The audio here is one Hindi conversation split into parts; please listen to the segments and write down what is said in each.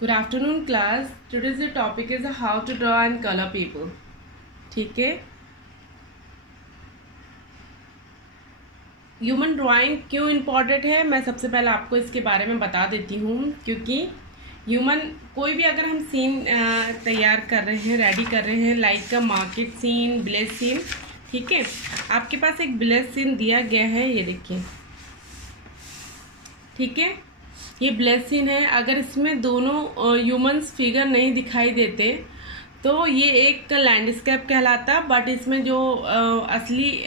Good afternoon class. Today's the topic is how to draw and color people. ठीक है. ह्यूमन ड्राइंग क्यों इम्पॉर्टेंट है मैं सबसे पहले आपको इसके बारे में बता देती हूँ, क्योंकि ह्यूमन कोई भी अगर हम सीन तैयार कर रहे हैं, रेडी कर रहे हैं, लाइक का मार्केट सीन, विलेज सीन, ठीक है. आपके पास एक विलेज सीन दिया गया है, ये देखिए, ठीक है. ये विलेज सीन है. अगर इसमें दोनों ह्यूमंस फिगर नहीं दिखाई देते तो ये एक लैंडस्केप कहलाता, बट इसमें जो असली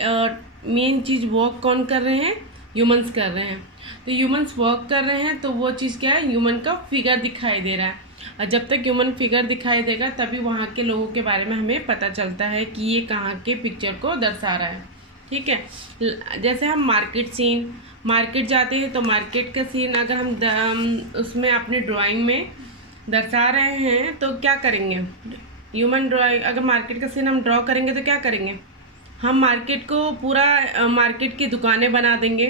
मेन चीज वर्क कौन कर रहे हैं? ह्यूमंस कर रहे हैं. तो ह्यूमंस वर्क कर रहे हैं तो वो चीज क्या है? ह्यूमन का फिगर दिखाई दे रहा है. और जब तक ह्यूमन फिगर दिखाई देगा तभी वहाँ के लोगों के बारे में हमें पता चलता है कि ये कहाँ के पिक्चर को दर्शा रहा है. ठीक है. जैसे हम मार्केट जाते हैं तो मार्केट का सीन अगर हम उसमें अपने ड्राइंग में दर्शा रहे हैं तो क्या करेंगे? ह्यूमन ड्राइंग अगर मार्केट का सीन हम ड्रॉ करेंगे तो क्या करेंगे? हम मार्केट को पूरा मार्केट की दुकानें बना देंगे,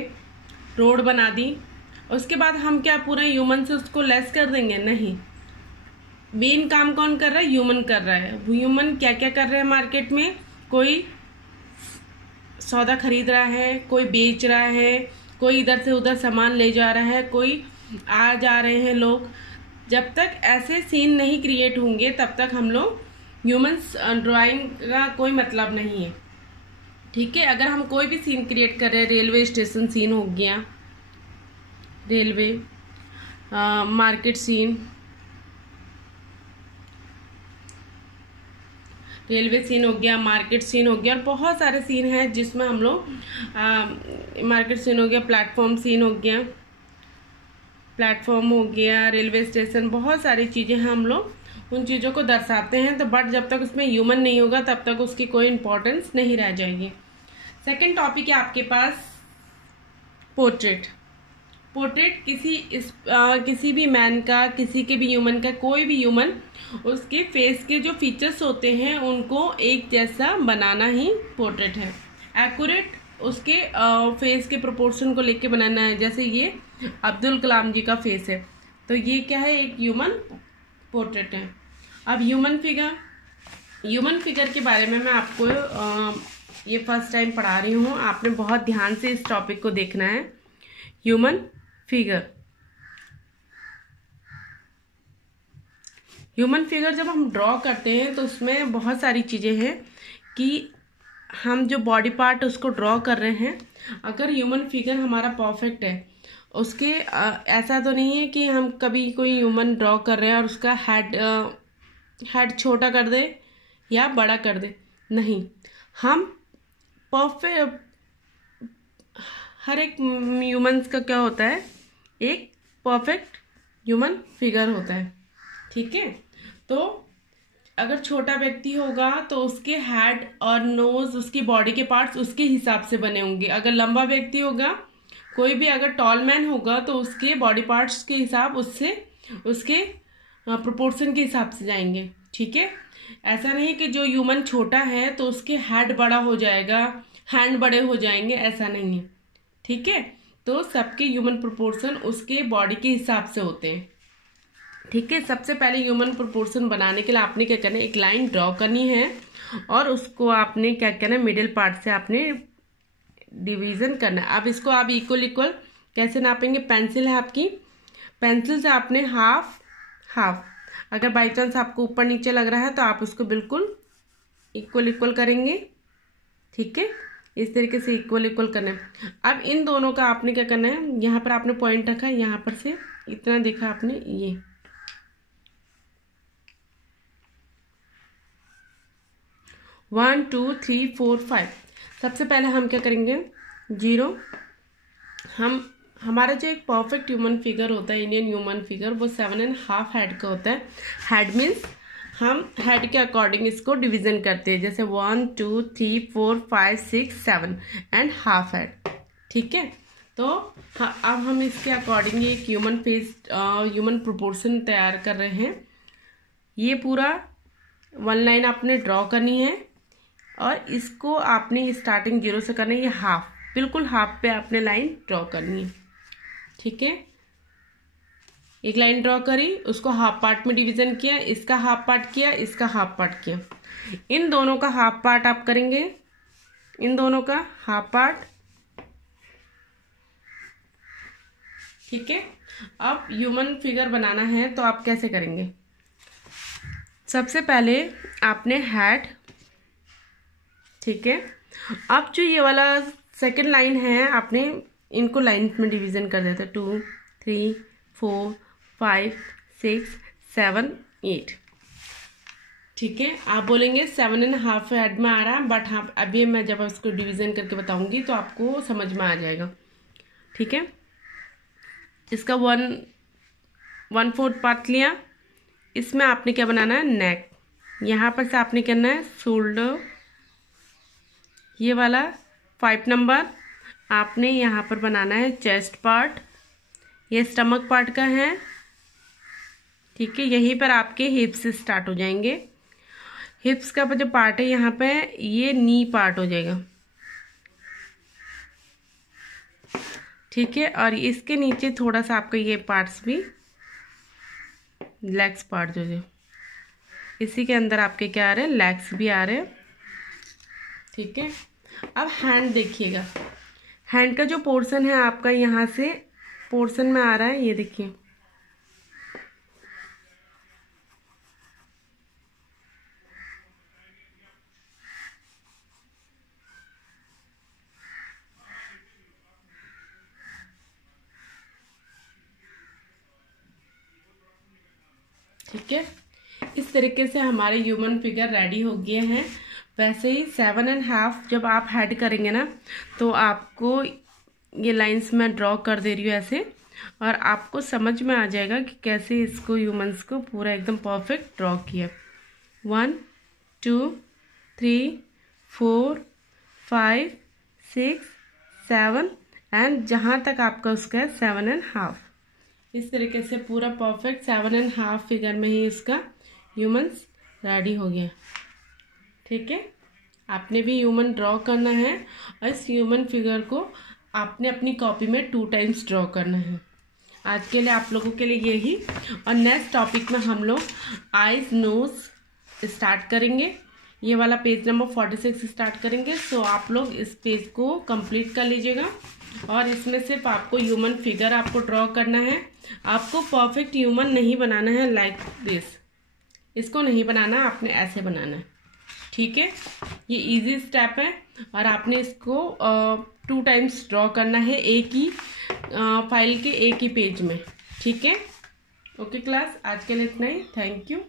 रोड बना दी. उसके बाद हम क्या पूरा ह्यूमन से उसको लेस कर देंगे? नहीं. मेन काम कौन कर रहा है? ह्यूमन कर रहा है. ह्यूमन क्या क्या कर रहे हैं मार्केट में? कोई सौदा खरीद रहा है, कोई बेच रहा है, कोई इधर से उधर सामान ले जा रहा है, कोई आ जा रहे हैं लोग. जब तक ऐसे सीन नहीं क्रिएट होंगे तब तक हम लोग ह्यूमंस ड्राइंग का कोई मतलब नहीं है. ठीक है. अगर हम कोई भी सीन क्रिएट कर रहे हैं, रेलवे स्टेशन सीन हो गया, railway market scene, railway scene हो गया, मार्केट सीन हो गया, और बहुत सारे सीन हैं जिसमें हम लोग मार्केट सीन हो गया, प्लेटफॉर्म सीन हो गया, प्लेटफॉर्म हो गया, रेलवे स्टेशन, बहुत सारी चीजें हैं, हम लोग उन चीजों को दर्शाते हैं. तो बट जब तक उसमें ह्यूमन नहीं होगा तब तक उसकी कोई इंपॉर्टेंस नहीं रह जाएगी. सेकंड टॉपिक है आपके पास पोर्ट्रेट. पोर्ट्रेट किसी भी मैन का, किसी के भी ह्यूमन का, कोई भी ह्यूमन, उसके फेस के जो फीचर्स होते हैं उनको एक जैसा बनाना ही पोर्ट्रेट है. एक्यूरेट उसके फेस के प्रोपोर्शन को लेके बनाना है. जैसे ये अब्दुल कलाम जी का फेस है तो ये क्या है? एक ह्यूमन पोर्ट्रेट है. अब ह्यूमन फिगर के बारे में मैं आपको ये फर्स्ट टाइम पढ़ा रही हूँ. आपने बहुत ध्यान से इस टॉपिक को देखना है. ह्यूमन फिगर जब हम ड्रॉ करते हैं तो उसमें बहुत सारी चीजें हैं कि हम जो बॉडी पार्ट उसको ड्रॉ कर रहे हैं, अगर ह्यूमन फिगर हमारा परफेक्ट है, उसके ऐसा तो नहीं है कि हम कभी कोई ह्यूमन ड्रॉ कर रहे हैं और उसका हेड छोटा कर दे या बड़ा कर दे. नहीं, हम परफेक्ट, हर एक ह्यूमंस का क्या होता है? एक परफेक्ट ह्यूमन फिगर होता है. ठीक है. तो अगर छोटा व्यक्ति होगा तो उसके हेड और नोज, उसकी बॉडी के पार्ट्स उसके हिसाब से बने होंगे. अगर लंबा व्यक्ति होगा, कोई भी अगर टॉल मैन होगा तो उसके बॉडी पार्ट्स के हिसाब उसके प्रोपोर्शन के हिसाब से जाएंगे. ठीक है. ऐसा नहीं कि जो ह्यूमन छोटा है तो उसके हेड बड़ा हो जाएगा, हैंड बड़े हो जाएंगे, ऐसा नहीं है. ठीक है. तो सबके ह्यूमन प्रोपोर्शन उसके बॉडी के हिसाब से होते हैं. ठीक है. सबसे पहले ह्यूमन प्रोपोर्शन बनाने के लिए आपने क्या करना है? एक लाइन ड्रॉ करनी है और उसको आपने क्या करना है? मिडिल पार्ट से आपने डिवीजन करना है. अब इसको आप इक्वल कैसे नापेंगे? पेंसिल है आपकी, पेंसिल से आपने हाफ, अगर बाई चांस आपको ऊपर नीचे लग रहा है तो आप उसको बिल्कुल इक्वल करेंगे. ठीक है. इस तरीके से इक्वल करना है. अब इन दोनों का आपने क्या करना है? यहाँ पर आपने पॉइंट रखा, यहाँ पर से इतना देखा आपने, ये 1 2 3 4 5. सबसे पहले हम क्या करेंगे? 0. हमारा जो एक परफेक्ट ह्यूमन फिगर होता है, इंडियन ह्यूमन फिगर, वो 7.5 हेड का होता है. हेड मीन्स हम हेड के अकॉर्डिंग इसको डिवीजन करते हैं. जैसे 1 2 3 4 5 6 7 एंड हाफ हेड. ठीक है. तो अब हम इसके अकॉर्डिंग एक ह्यूमन प्रोपोर्शन तैयार कर रहे हैं. ये पूरा 1 लाइन आपने ड्रॉ करनी है और इसको आपने स्टार्टिंग 0 से करना है. ये बिल्कुल हाफ पे आपने लाइन ड्रॉ करनी है. ठीक है. एक लाइन ड्रॉ करी, उसको हाफ पार्ट में डिवीजन किया, इसका हाफ पार्ट किया, इसका हाफ पार्ट किया। इन दोनों का हाफ पार्ट आप करेंगे, इन दोनों का हाफ पार्ट। ठीक है। अब ह्यूमन फिगर बनाना है तो आप कैसे करेंगे? सबसे पहले आपने हेड, ठीक है। अब जो ये वाला सेकंड लाइन है, आपने इनको लाइन में डिवीजन कर देते, 2 3 4 5 6 7 8। ठीक है। आप बोलेंगे 7.5 हेड में आ रहा है, बट हाँ अभी मैं जब इसको डिवीजन करके बताऊंगी तो आपको समझ में आ जाएगा। ठीक है। इसका 1/4 पार्ट लिया। इसमें आपने क्या बनाना है? नेक। यहाँ पर से आपने करना है शोल्डर, ये वाला 5 नंबर आपने यहाँ पर बनाना है चेस्ट पार्ट, ये स्टमक पार्ट का है। ठीक है। यहीं पर आपके हिप्स स्टार्ट हो जाएंगे। हिप्स का जो पार्ट है यहाँ पे, ये नी पार्ट हो जाएगा। ठीक है। और इसके नीचे थोड़ा सा आपका ये पार्ट्स भी, लेग्स पार्ट जो है, इसी के अंदर आपके क्या आ रहे हैं? लेग्स भी आ रहे हैं। ठीक है। अब हैंड देखिएगा। हैंड का जो पोर्शन है आपका यहाँ से पोर्शन में आ रहा है, ये देखिए। ठीक है। इस तरीके से हमारे ह्यूमन फिगर रेडी हो गए हैं। वैसे ही 7.5 जब आप हेड करेंगे ना, तो आपको ये लाइंस मैं ड्रॉ कर दे रही हूँ ऐसे, और आपको समझ में आ जाएगा कि कैसे इसको ह्यूमंस को पूरा एकदम परफेक्ट ड्रॉ किया। 1 2 3 4 5 6 7 एंड जहाँ तक आपका उसका है 7.5। इस तरीके से पूरा परफेक्ट 7.5 फिगर में ही इसका ह्यूमंस रेडी हो गया। ठीक है। आपने भी ह्यूमन ड्रॉ करना है, और इस ह्यूमन फिगर को आपने अपनी कॉपी में 2 टाइम्स ड्रॉ करना है। आज के लिए आप लोगों के लिए यही, और नेक्स्ट टॉपिक में हम लोग आईज नोज स्टार्ट करेंगे। ये वाला पेज नंबर 46 स्टार्ट करेंगे। सो आप लोग इस पेज को कंप्लीट कर लीजिएगा, और इसमें सिर्फ आपको ह्यूमन फिगर आपको ड्रॉ करना है। आपको परफेक्ट ह्यूमन नहीं बनाना है लाइक दिस, इसको नहीं बनाना, आपने ऐसे बनाना है। ठीक है। ये इजी स्टेप है, और आपने इसको 2 टाइम्स ड्रॉ करना है एक ही फाइल के एक ही पेज में। ठीक है। ओके क्लास, आज के लिए इतना ही। Thank you.